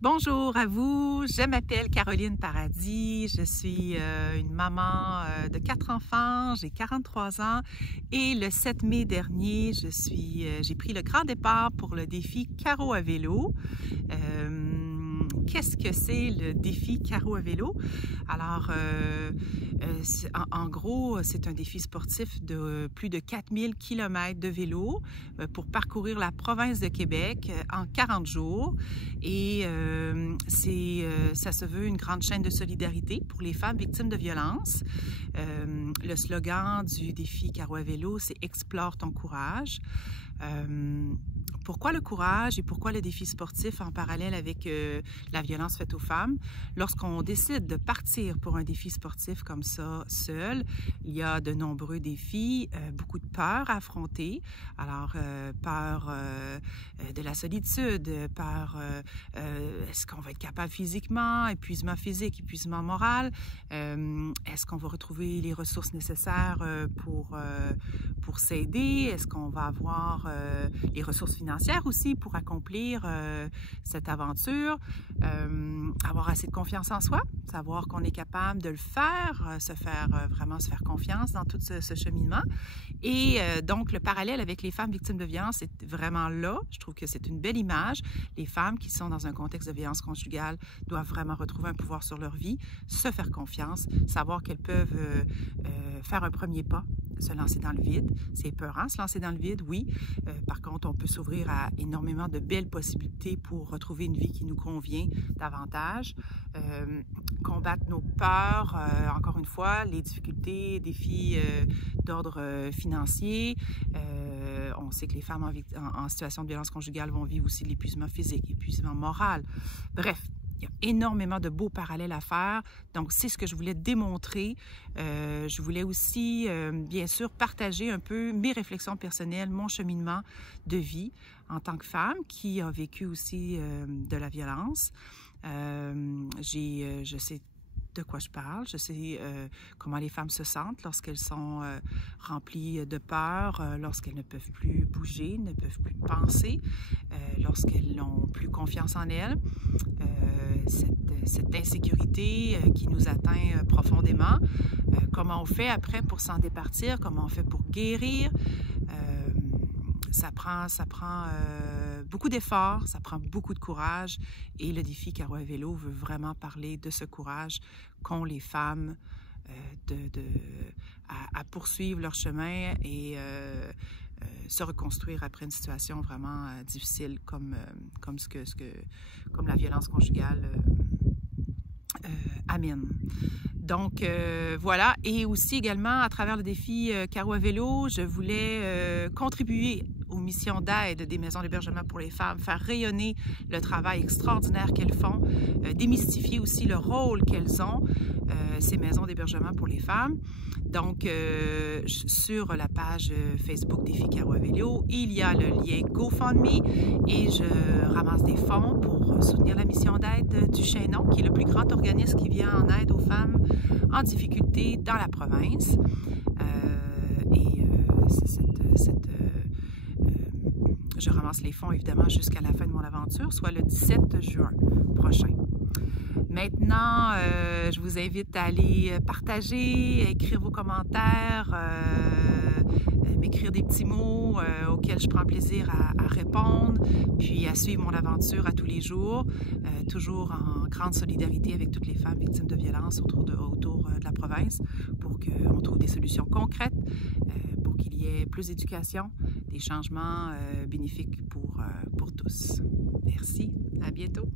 Bonjour à vous, je m'appelle Caroline Paradis, je suis une maman de 4 enfants, j'ai 43 ans et le 7 mai dernier, j'ai pris le grand départ pour le défi Carreau à vélo. Qu'est-ce que c'est le défi Carreau à vélo? Alors, en gros, c'est un défi sportif de plus de 4000 km de vélo pour parcourir la province de Québec en 40 jours. Et ça se veut une grande chaîne de solidarité pour les femmes victimes de violences. Le slogan du défi Carreau à vélo, c'est « Explore ton courage ». Pourquoi le courage et pourquoi le défi sportif en parallèle avec la violence faite aux femmes? Lorsqu'on décide de partir pour un défi sportif comme ça, seul, il y a de nombreux défis, beaucoup de peurs à affronter. Alors, peur de la solitude, peur est-ce qu'on va être capable physiquement, épuisement physique, épuisement moral, est-ce qu'on va retrouver les ressources nécessaires pour s'aider, est-ce qu'on va avoir les ressources financières aussi pour accomplir cette aventure, avoir assez de confiance en soi, savoir qu'on est capable de le faire, vraiment se faire confiance dans tout ce cheminement. Et donc, le parallèle avec les femmes victimes de violence est vraiment là. Je trouve que c'est une belle image. Les femmes qui sont dans un contexte de violence conjugale doivent vraiment retrouver un pouvoir sur leur vie, se faire confiance, savoir qu'elles peuvent faire un premier pas, se lancer dans le vide. C'est épeurant, se lancer dans le vide, oui. Par contre, on peut s'ouvrir à énormément de belles possibilités pour retrouver une vie qui nous convient davantage. Combattre nos peurs, encore une fois, les difficultés, défis d'ordre financier. On sait que les femmes en situation de violence conjugale vont vivre aussi de l'épuisement physique, l'épuisement moral. Bref, il y a énormément de beaux parallèles à faire. Donc, c'est ce que je voulais démontrer. Je voulais aussi, bien sûr, partager un peu mes réflexions personnelles, mon cheminement de vie en tant que femme qui a vécu aussi de la violence. Je sais de quoi je parle. Je sais comment les femmes se sentent lorsqu'elles sont remplies de peur, lorsqu'elles ne peuvent plus bouger, ne peuvent plus penser, lorsqu'elles n'ont plus confiance en elles. Cette insécurité qui nous atteint profondément. Comment on fait après pour s'en départir? Comment on fait pour guérir? Ça prend beaucoup d'efforts, ça prend beaucoup de courage et le défi Carreau à vélo veut vraiment parler de ce courage qu'ont les femmes à poursuivre leur chemin et se reconstruire après une situation vraiment difficile comme la violence conjugale amène. Donc, voilà. Et aussi également, à travers le défi Carreau à vélo, je voulais contribuer aux missions d'aide des maisons d'hébergement pour les femmes, faire rayonner le travail extraordinaire qu'elles font, démystifier aussi le rôle qu'elles ont, ces maisons d'hébergement pour les femmes. Donc, sur la page Facebook Défi Carreau à vélo, il y a le lien GoFundMe et je ramasse des fonds pour soutenir la mission d'aide du Chaînon, qui est le plus grand organisme qui vient en aide aux femmes en difficulté dans la province. Je ramasse les fonds, évidemment, jusqu'à la fin de mon aventure, soit le 17 juin prochain. Maintenant, je vous invite à aller partager, à écrire vos commentaires, m'écrire des petits mots auxquels je prends plaisir à répondre, puis à suivre mon aventure à tous les jours, toujours en grande solidarité avec toutes les femmes victimes de violences autour de la province pour qu'on trouve des solutions concrètes, pour qu'il y ait plus d'éducation, des changements bénéfiques pour tous. Merci, à bientôt.